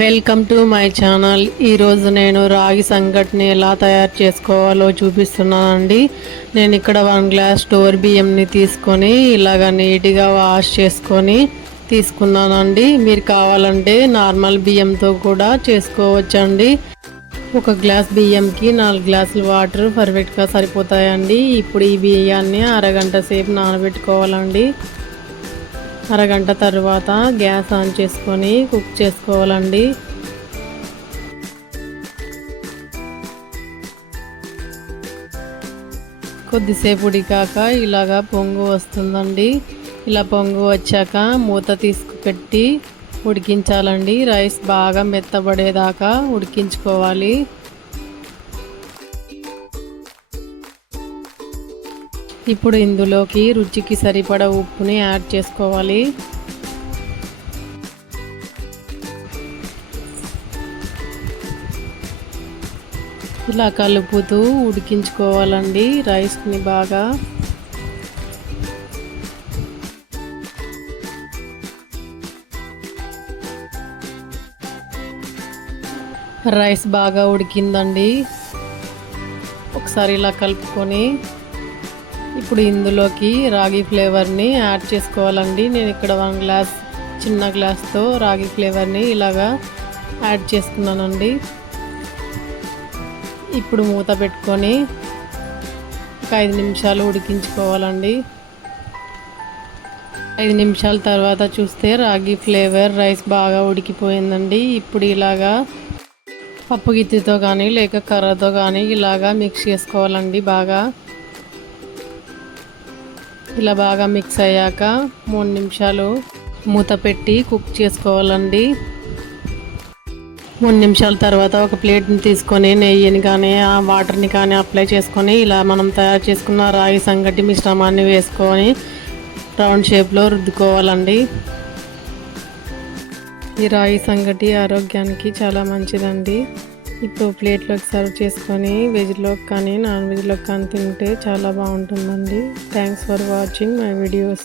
Welcome to my channel. ఈరోజు నేను రాగి సంగటిని ఎలా తయారు చేసుకోవాలో చూపిస్తున్నానండి. నేను ఇక్కడ 1 గ్లాస్ స్టోర్ బియ్యంని తీసుకొని ఇలాగ నీట్గా వాష్ చేసుకొని తీసుకున్నానండి. మీరు కావాలంటే నార్మల్ బియ్యంతో కూడా చేసుకోవచ్చండి. 1 గ్లాస్ బియ్యంకి 4 గ్లాసులు వాటర్ పర్ఫెక్ట్గా సరిపోతాయండి. ఇప్పుడు ఈ బియ్యాన్ని అరగంట సేపు నానబెట్టుకోవాలండి. అరగంట తర్వాత గ్యాస్ ఆన్ చేసుకొని కుక్ చేసుకోవాలండి. కొద్దిసేపు ఉడికాక ఇలాగా పొంగు వస్తుందండి. ఇలా పొంగు వచ్చాక మూత తీసుకుపెట్టి ఉడికించాలండి. రైస్ బాగా మెత్తబడేదాకా ఉడికించుకోవాలి. ఇప్పుడు ఇందులోకి రుచికి సరిపడా ఉప్పుని యాడ్ చేసుకోవాలి. ఇలా కలుపుతూ ఉడికించుకోవాలండి రైస్ని బాగా. రైస్ బాగా ఉడికిందండి. ఒకసారి ఇలా కలుపుకొని ఇప్పుడు ఇందులోకి రాగి ఫ్లేవర్ని యాడ్ చేసుకోవాలండి. నేను ఇక్కడ 1 గ్లాస్ చిన్న గ్లాస్తో రాగి ఫ్లేవర్ని ఇలాగా యాడ్ చేసుకున్నానండి. ఇప్పుడు మూత పెట్టుకొని ఒక 5 నిమిషాలు ఉడికించుకోవాలండి. 5 నిమిషాల తర్వాత చూస్తే రాగి ఫ్లేవర్ రైస్ బాగా ఉడికిపోయిందండి. ఇప్పుడు ఇలాగా పప్పు గిత్తితో కానీ లేక కర్రతో కానీ ఇలాగా మిక్స్ చేసుకోవాలండి బాగా. ఇలా బాగా మిక్స్ అయ్యాక 3 నిమిషాలు మూత పెట్టి కుక్ చేసుకోవాలండి. 3 నిమిషాల తర్వాత ఒక ప్లేట్ని తీసుకొని నెయ్యిని కానీ ఆ వాటర్ని కానీ అప్లై చేసుకొని ఇలా మనం తయారు చేసుకున్న రాగి సంగటి మిశ్రమాన్ని వేసుకొని రౌండ్ షేప్లో రుద్దుకోవాలండి. ఈ రాగి సంగటి ఆరోగ్యానికి చాలా మంచిదండి. ఇప్పుడు ప్లేట్లోకి సర్వ్ చేసుకొని వెజ్లోకి కానీ నాన్ వెజ్లోకి కానీ తింటే చాలా బాగుంటుందండి. Thanks for watching my videos.